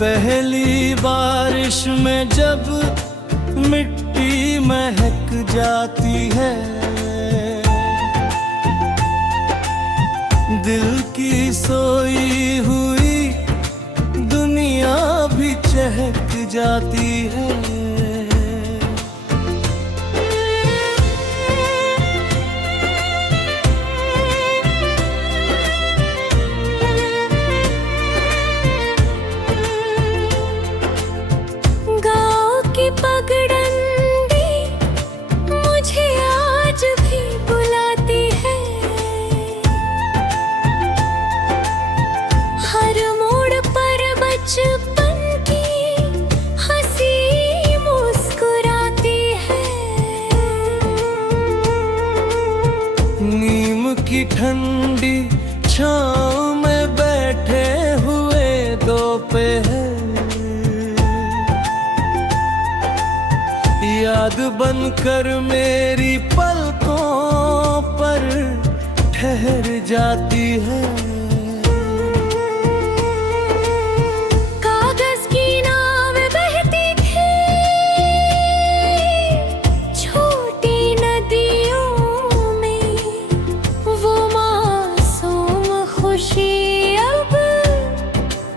पहली बारिश में जब मिट्टी महक जाती है, दिल की सोई हुई दुनिया भी चहक जाती है। पगडंडी मुझे आज भी बुलाती है, हर मोड़ पर बचपन की हंसी मुस्कुराती है। नीम की ठंडी छाँव में बैठे हुए दोपहर, याद बनकर मेरी पलकों पर ठहर जाती है। कागज की नाव बहती थी छोटी नदियों में, वो मासूम खुशी अब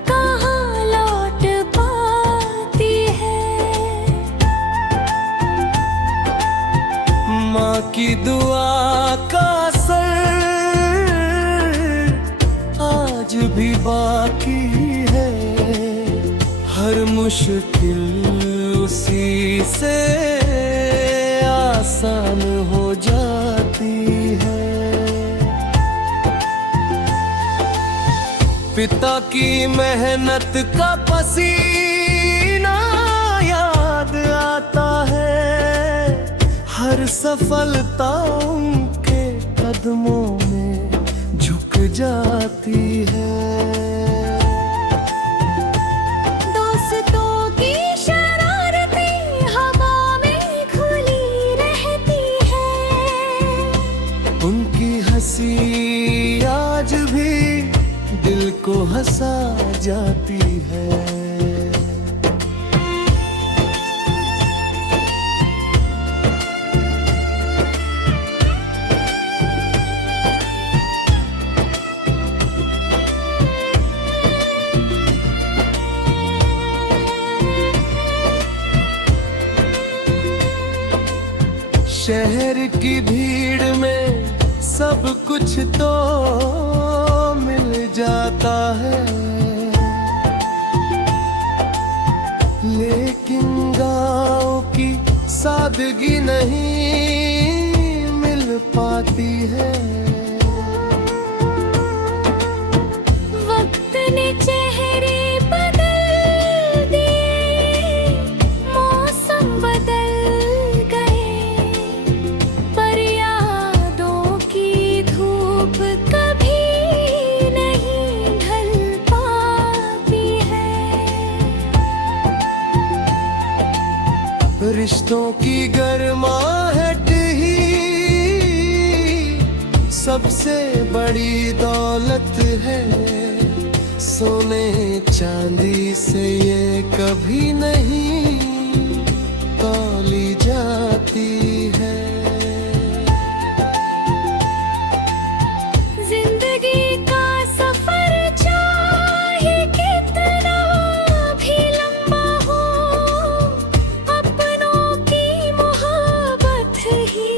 कहाँ लौट पाती है। माँ की दुआ का असर आज भी बाकी है, हर मुश्किल उसी से आसान हो जाती है। पिता की मेहनत का पसीना याद आता है, हर सफलता उनके कदमों में झुक जाती है। दोस्तों की शरारतें हवा में खुली रहती है, उनकी हंसी आज भी दिल को हंसा जाती है। शहर की भीड़ में सब कुछ तो मिल जाता है, लेकिन गाँव की सादगी नहीं मिल पाती है। वक्त ने चेहरे बदल दिए, मौसम बदल गए, पर यादों की धूप कभी नहीं ढल पाती है। रिश्तों की गर्माहट ही सबसे बड़ी दौलत है, सोने चांदी से ये कभी नहीं तौली जाती है। जिंदगी का सफर चाहे कितना भी लंबा हो, अपनों की मोहब्बत ही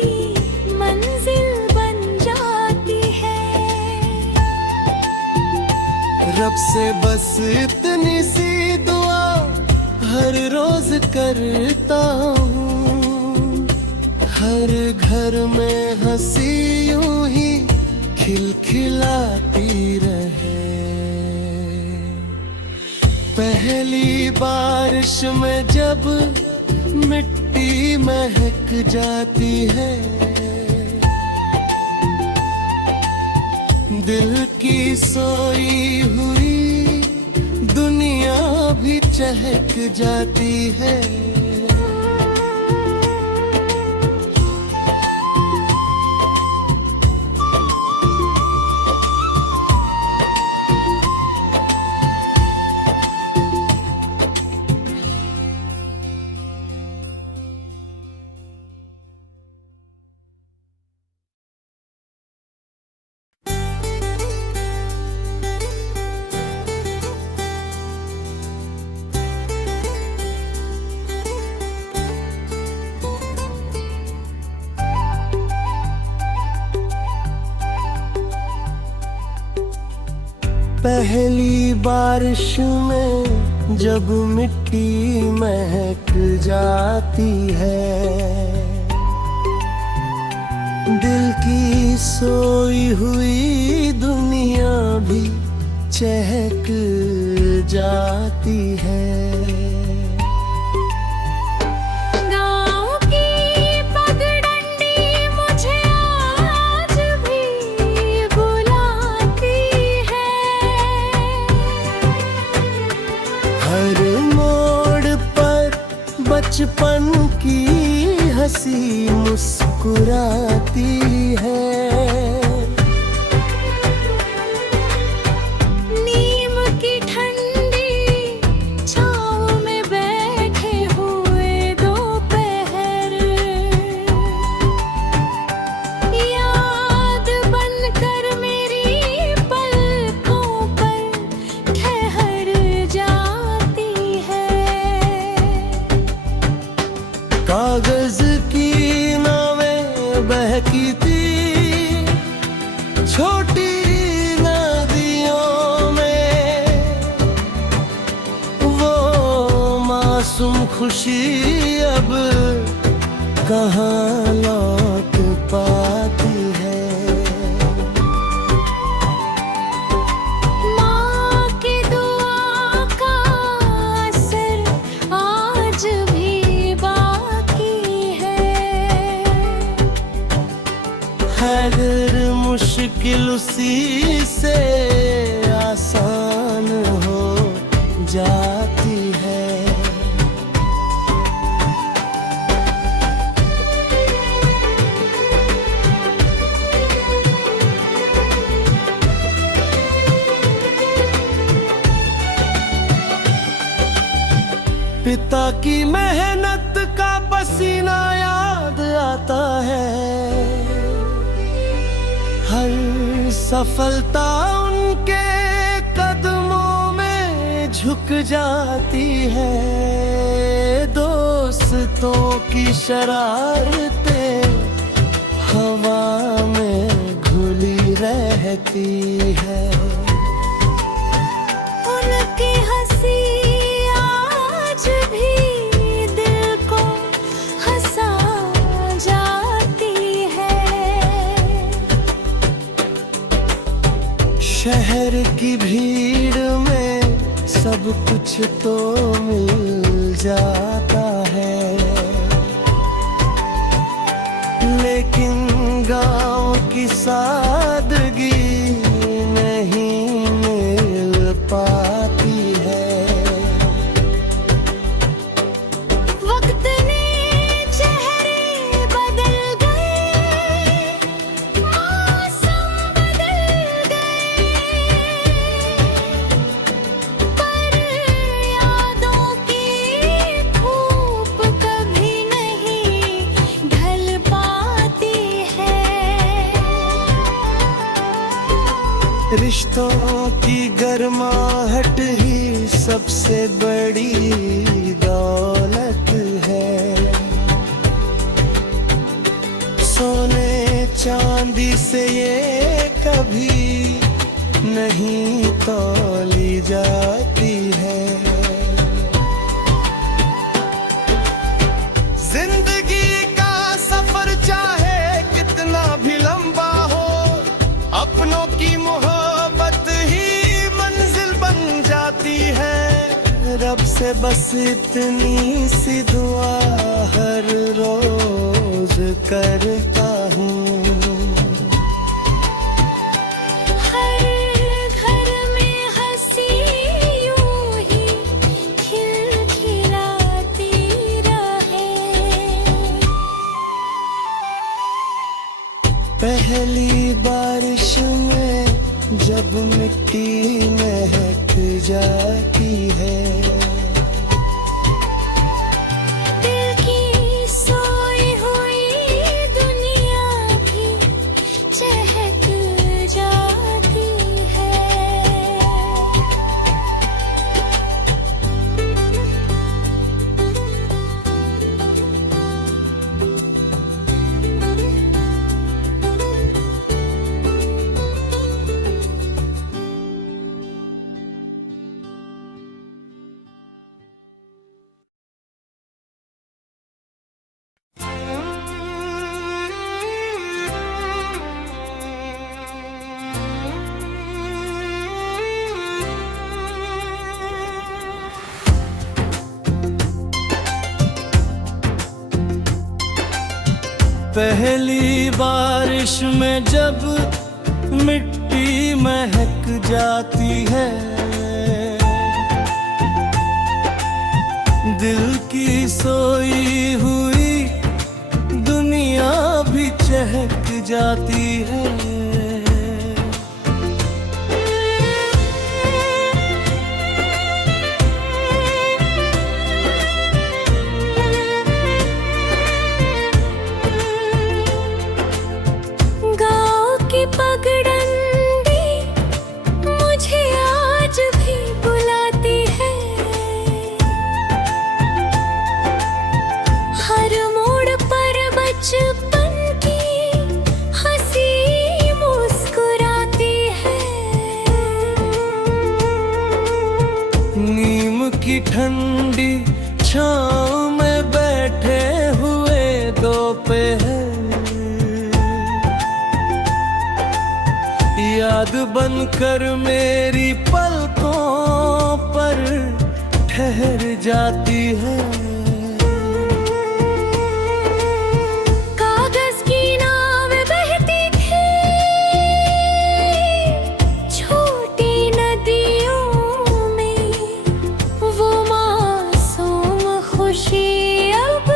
मंजिल बन जाती है। रब से बस इतनी सी दुआ हर रोज करता हूँ, हर घर में हंसी यूं ही खिलखिलाती रहे। पहली बारिश में जब मिट्टी महक जाती है, दिल की सोई हुई दुनिया भी चहक जाती है। पहली बारिश में जब मिट्टी महक जाती है, दिल की सोई हुई दुनिया भी चहक जाती है। हर मोड़ पर बचपन की हंसी मुस्कुराती है। नीम की ठंडी छाँव में बैठे हुए दोपहर, याद बनकर मेरी पलकों पर ठहर जाती है। कागज की नावें बहकी थी छोटी नदियों में, वो मासूम खुशी अब कहाँ लौट पाती है। माँ की दुआ का असर आज भी बाकी है। अगर मुश्किल उसी से आसान हो जाती है। पिता की मेहनत का पसीना याद आता है, हर सफलता उनके कदमों में झुक जाती है। दोस्तों की शरारतें हवा में घुली रहती है। उनकी हंसी आज भी दिल को हंसा जाती है। शहर की भीड़ में सब कुछ तो मिल जाता है, लेकिन गांव की सादगी नहीं मिल पाती है। वक्त ने चेहरे बदल गए, मौसम बदल गए, पर यादों की धूप कभी नहीं ढल पाती है। रिश्तों की गर्माहट ही सबसे बड़ी दौलत है। सोने चांदी से ये कभी नहीं तौली जाती है। जिंदगी का सफर चाहे कितना भी लंबा हो, अपनों की मोहब्बत ही मंजिल बन जाती है। रब से बस इतनी सी दुआ हर रोज करता हूँ। हर घर में हंसी यूं ही खिलखिलाती रहे। पहली बारिश में जब मिट्टी महक जाती है, दिल की सोई हुई दुनिया भी चहक जाती है। पहली बारिश में जब मिट्टी महक जाती है, दिल की सोई हुई दुनिया भी चहक जाती है। गाँव की पगडंडी मुझे आज भी बुलाती है, हर मोड़ पर बचपन की हंसी मुस्कुराती है। नीम की ठंडी छाँव में बैठे हुए दोपहर, याद बनकर मेरी पलकों पर ठहर जाती है। कागज की नाव बहती थी छोटी नदियों में, वो मासूम खुशी अब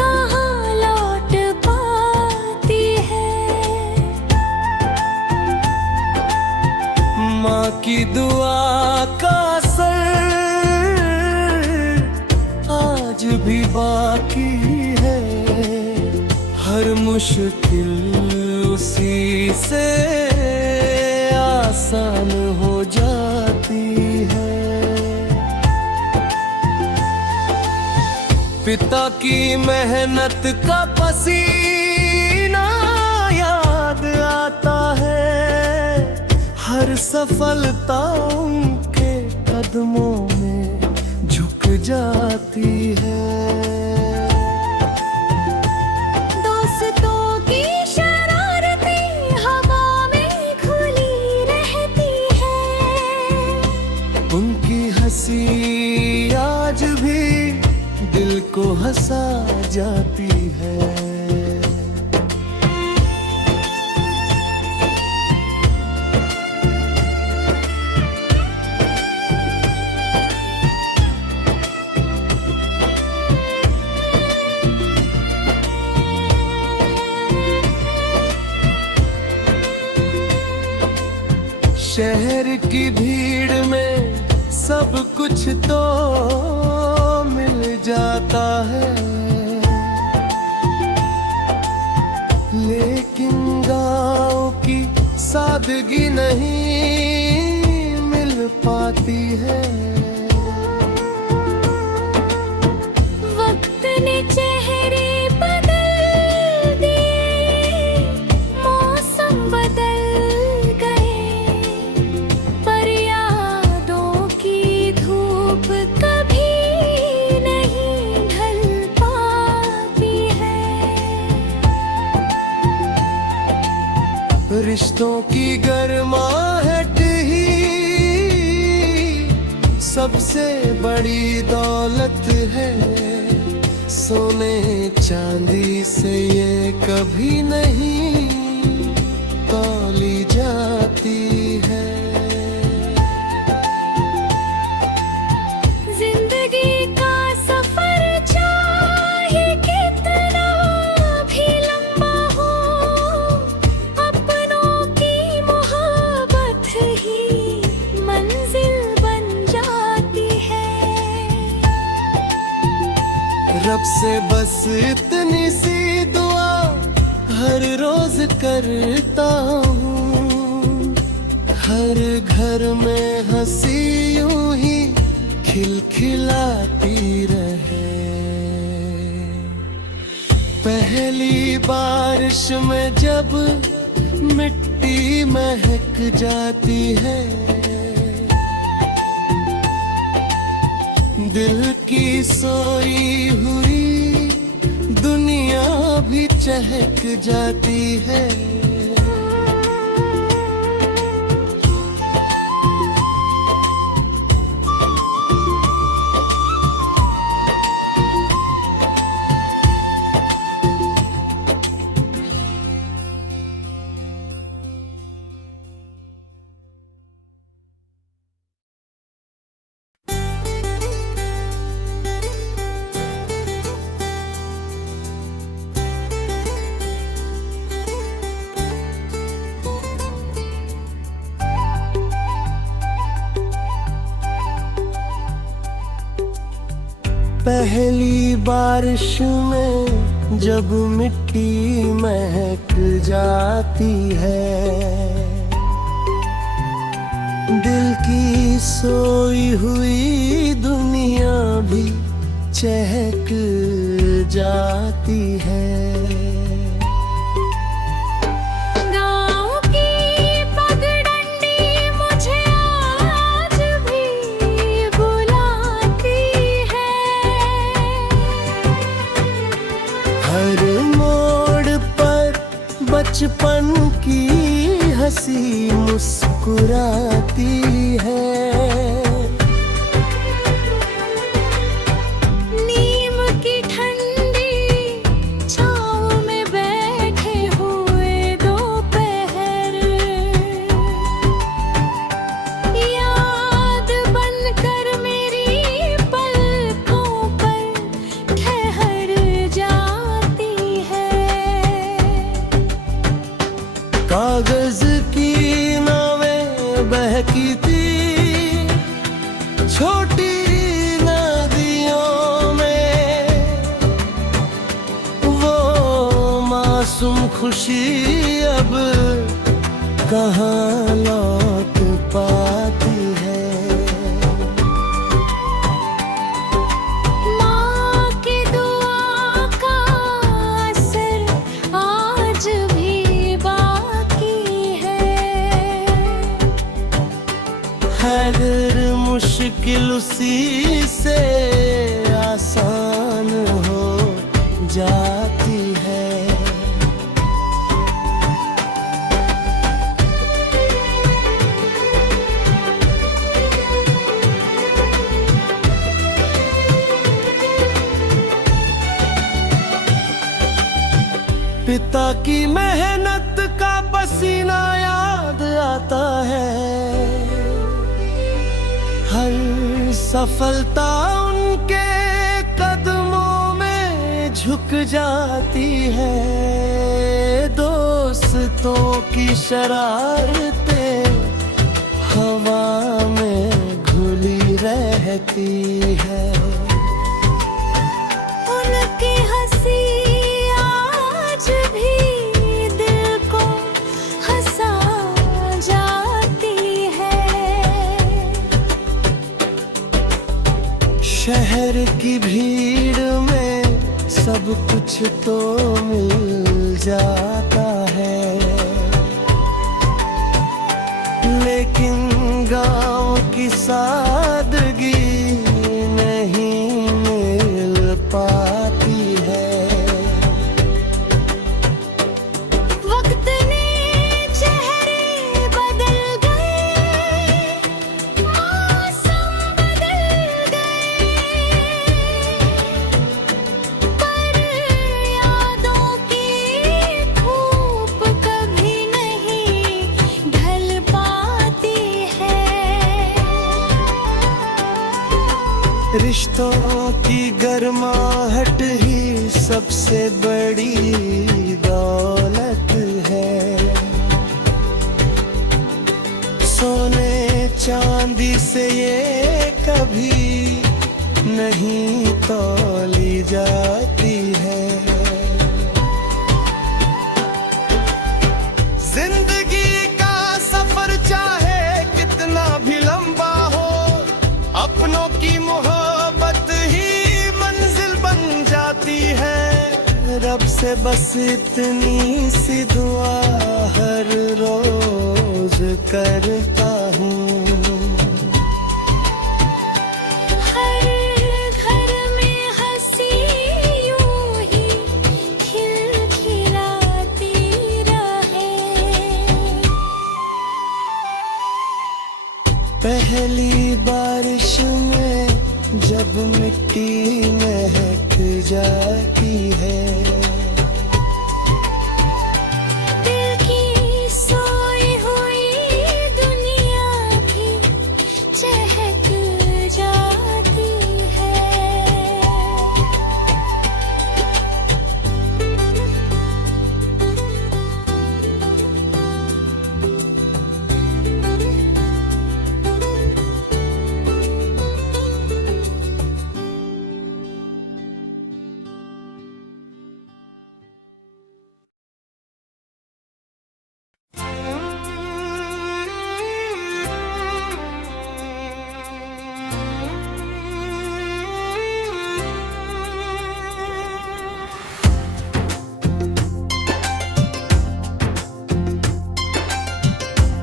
कहाँ लौट पाती है। माँ की दुआ का असर आज भी बाकी है, हर मुश्किल उसी से आसान हो जाती है। पिता की मेहनत का पसीना याद आता है, हर सफलता उनके कदमों में झुक जाती है। दोस्तों की शरारतें हवा में खुली रहती है, उनकी हंसी आज भी दिल को हंसा जाती है। शहर की भीड़ में सब कुछ तो मिल जाता है, लेकिन गाँव की सादगी नहीं मिल पाती है। वक्त ने चेहरे बदल दिए, मौसम बदल गए, पर यादों की धूप कभी नहीं ढल पाती है। रिश्तों की गर्माहट ही सबसे बड़ी दौलत है, सोने चांदी से ये कभी नहीं तौली जाती है। जिंदगी का सफर चाहे कितना भी लंबा हो, अपनों की मोहब्बत ही मंजिल बन जाती है। रब से बस इतनी सी दुआ हर रोज करता हूँ, हर घर में हंसी यूं ही खिलखिलाती रहे। पहली बारिश में जब मिट्टी महक जाती है, दिल की सोई हुई दुनिया भी चहक जाती है। पहली बारिश में जब मिट्टी महक जाती है, दिल की सोई हुई दुनिया भी चहक जाती है। गाँव की पगडंडी मुझे आज भी बुलाती है। हर मोड़ पर बचपन की हंसी मुस्कुराती है। नीम की ठंडी छाँव में बैठे हुए दोपहर, याद बनकर मेरी पलकों पर ठहर जाती है। कागज की नावें बहकी थी छोटी नदियों में, वो मासूम खुशी अब कहाँ लौट पाती है। माँ की दुआ का असर आज भी बाकी है। हर मुश्किल उसी से आसान हो जाती है। पिता की मेहनत का पसीना याद आता है। हर सफलता उनके कदमों में झुक जाती है। दोस्तों की शरारतें हवा में घुली रहती है। उनकी हंसी आज भी दिल को हंसा जाती है। शहर की भीड़ में सब कुछ तो मिल जाता है, लेकिन गांव की सादगी नहीं मिल पाती है। वक्त ने चेहरे बदल गए, मौसम बदल गए, पर यादों की धूप कभी नहीं ढल पाती है। रिश्तों की गर्माहट ही सबसे बड़ी दौलत है। सोने चांदी से ये कभी नहीं तौली जाती है। जिंदगी का सफर चाहे कितना भी लंबा हो, अपनों की मोहब्बत ही मंजिल बन जाती है। रब से बस इतनी सी दुआ हर रोज करता हूँ। हर घर में हंसी यूं ही खिलखिलाती रहे। पहली बारिश में जब मिट्टी महक जाती है, दिल की सोई हुई दुनिया भी चहक जाती है।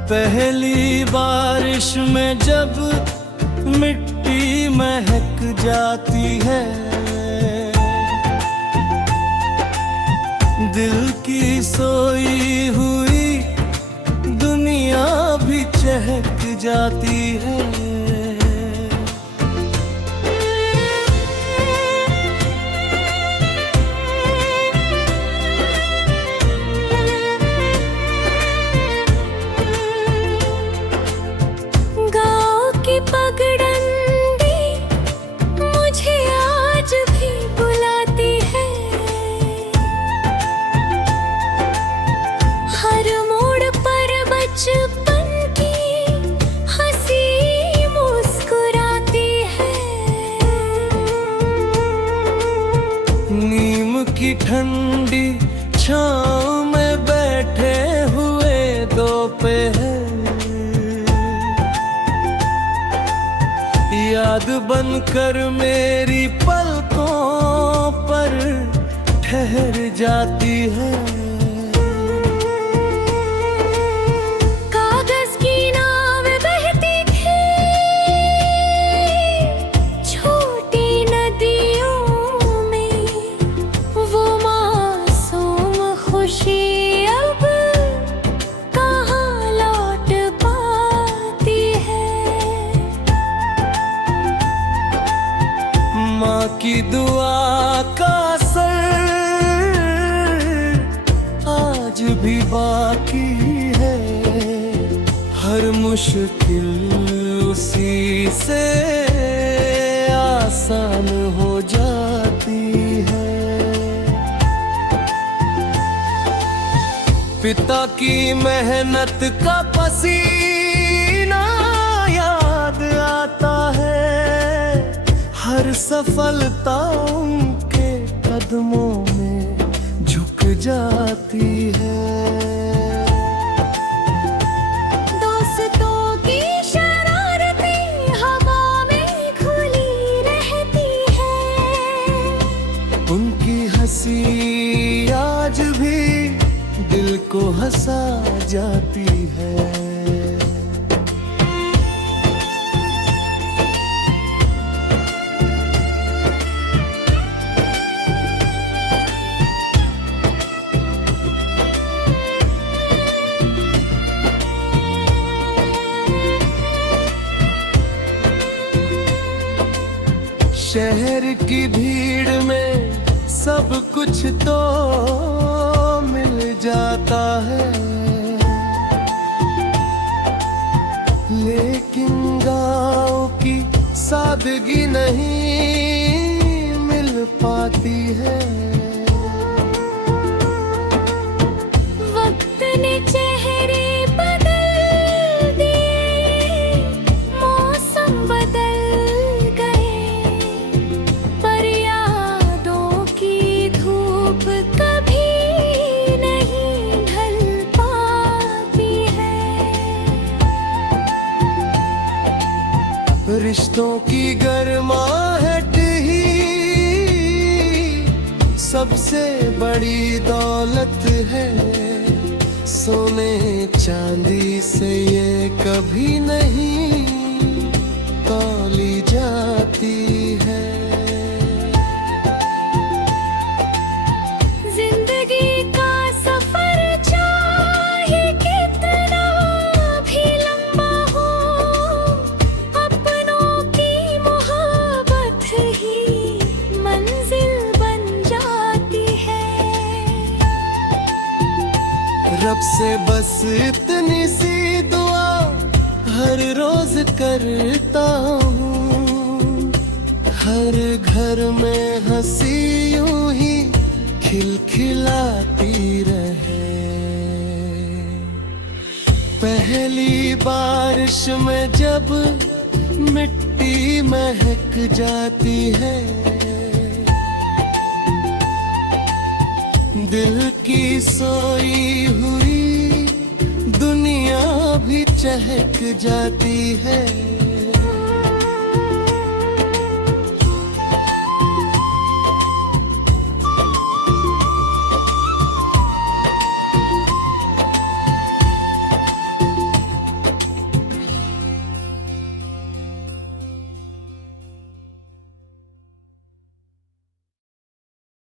पहली बारिश में जब मिट्टी महक जाती है, दिल की सोई हुई दुनिया भी चहक जाती है। पगडंडी मुझे आज भी बुलाती है, हर मोड़ पर बचपन की हंसी मुस्कुराती है। नीम की ठंडी छाँव में बैठे हुए दोपहर याद बनकर मेरी पलकों पर ठहर जाती है। कागज की नाव बहती थी छोटी नदियों में, वो मासूम खुशी अब कहाँ लौट पाती है। माँ की दुआ का असर आज भी बाकी है, हर मुश्किल उसी से आसान हो जाती है। पिता की मेहनत का पसीना याद आता है, हर सफलता उनके कदमों में झुक जाती है। दोस्तों की शरारतें हवा में खुली रहती है, उनकी हंसी आज भी दिल को हंसा जाती है। शहर की भीड़ में सब कुछ तो मिल जाता है, लेकिन गाँव की सादगी नहीं मिल पाती है। वक्त ने चेहरे बदल दिए, मौसम बदल गए, पर यादों की धूप कभी नहीं ढल पाती है। रिश्तों की गर्माहट ही सबसे बड़ी दौलत है, सोने चांदी से ये कभी नहीं तौली जाती है। जिंदगी का सफर चाहे कितना भी लंबा हो, अपनों की मोहब्बत ही मंजिल बन जाती है। रब से बस इतनी सी दुआ हर रोज करता हूँ, हर घर में हंसी यूं ही खिलखिलाती रहे। पहली बारिश में जब मिट्टी महक जाती है, दिल की सोई हुई दुनिया भी चहक जाती है।